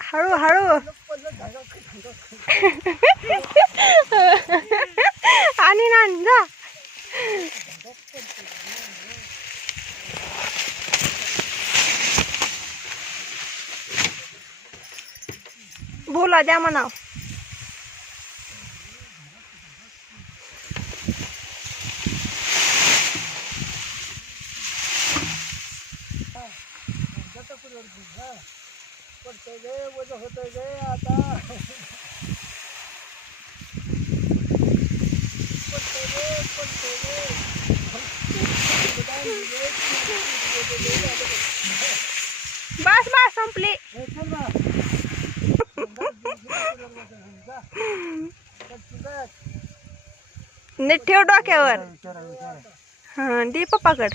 हळू हळू आणि ना जा बोला द्या म्हणा पडते गे वजन होते गे आता पडते गे बस बस संपली नीट ठेव डोक्यावर हा दे पप्पाकडे